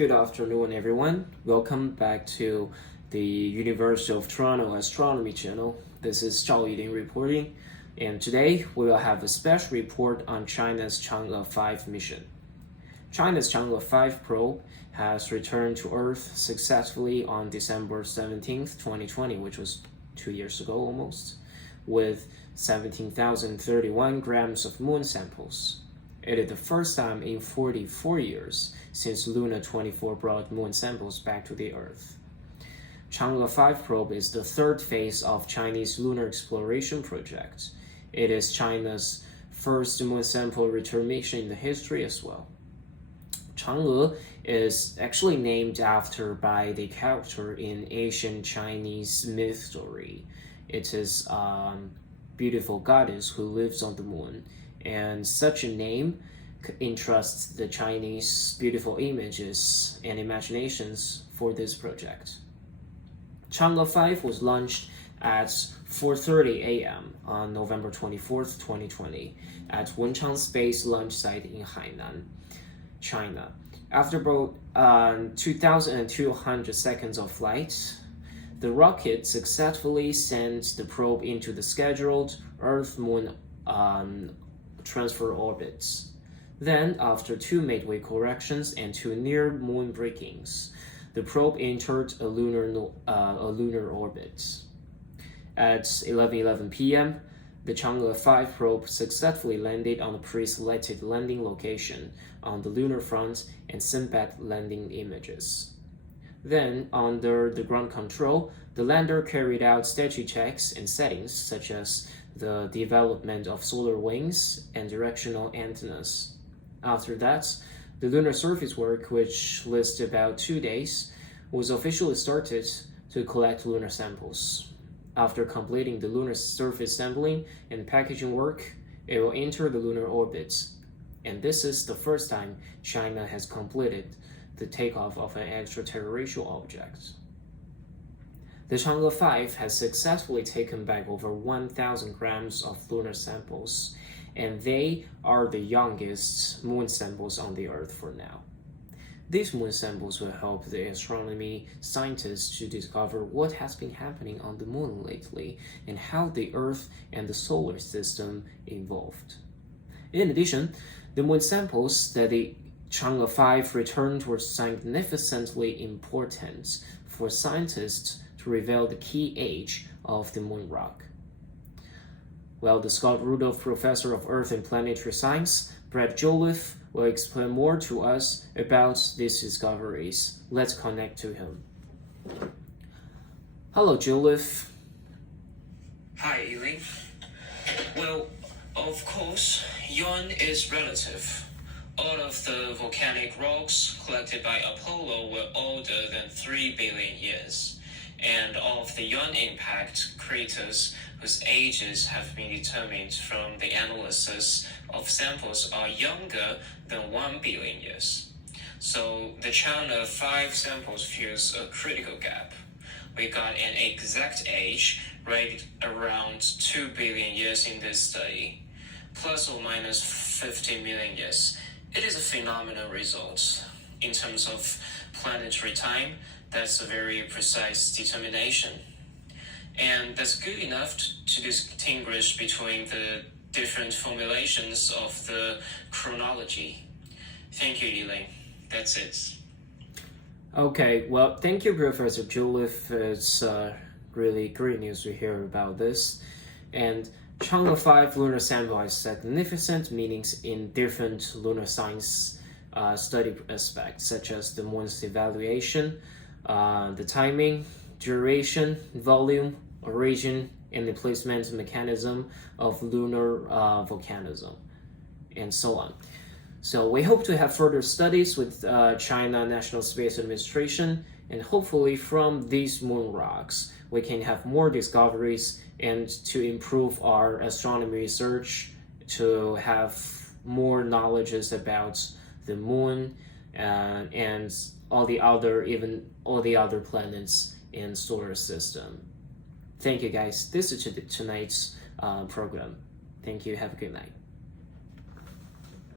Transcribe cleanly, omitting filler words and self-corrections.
Good afternoon, everyone. Welcome back to the University of Toronto Astronomy channel. This is Zhao Yiding reporting, and today we will have a special report on China's Chang'e 5 mission. China's Chang'e 5 probe has returned to Earth successfully on December 17th, 2020, which was 2 years ago almost, with 17,031 grams of moon samples. It is the first time in 44 years since Luna 24 brought moon samples back to the Earth. Chang'e 5 probe is the third phase of Chinese lunar exploration project. It is China's first moon sample return mission in the history as well. Chang'e is actually named after by the character in ancient Chinese myth story. It is a beautiful goddess who lives on the moon, and such a name entrusts the Chinese beautiful images and imaginations for this project. Chang'e 5 was launched at 4:30 a.m. on November 24th, 2020 at Wenchang Space Launch Site in Hainan, China. After about 2,200 seconds of flight, the rocket successfully sent the probe into the scheduled Earth-Moon transfer orbits. Then, after 2 midway corrections and 2 near-moon breakings, the probe entered a lunar orbit. At 11:11 p.m., the Chang'e 5 probe successfully landed on the pre-selected landing location on the lunar front and sent back landing images. Then, under the ground control, the lander carried out static checks and settings such as the development of solar wings and directional antennas. After that, the lunar surface work, which lasted about 2 days, was officially started to collect lunar samples. After completing the lunar surface sampling and packaging work, it will enter the lunar orbit. And this is the first time China has completed the takeoff of an extraterrestrial object. The Chang'e 5 has successfully taken back over 1,000 grams of lunar samples, and they are the youngest moon samples on the Earth for now. These moon samples will help the astronomy scientists to discover what has been happening on the moon lately and how the Earth and the solar system evolved. In addition, the moon samples that the Chang'e 5 returned were significantly important for scientists to reveal the key age of the moon rock. Well, the Scott Rudolph Professor of Earth and Planetary Science, Brett Jolliffe, will explain more to us about these discoveries. Let's connect to him. Hello, Jolliffe. Hi, Eileen. Well, of course, yawn is relative. All of the volcanic rocks collected by Apollo were older than 3 billion years, and all of the yawn impact craters whose ages have been determined from the analysis of samples are younger than 1 billion years. So the Chang'e 5 samples fills a critical gap. We got an exact age right around 2 billion years in this study, plus or minus 50 million years. It is a phenomenal result. In terms of planetary time, that's a very precise determination. And that's good enough to distinguish between the different formulations of the chronology. Thank you, Elaine. That's it. Okay, well, thank you, Professor Jolliffe. It's really great news to hear about this. And Chang'e 5 lunar sample has significant meanings in different lunar science study aspects, such as the moon's evaluation, the timing, duration, volume, origin, and the placement mechanism of lunar volcanism, and so on. So we hope to have further studies with China National Space Administration, and hopefully from these moon rocks, we can have more discoveries and to improve our astronomy research, to have more knowledges about the moon and all the other planets in solar system. Thank you, guys. This is tonight's program. Thank you. Have a good night.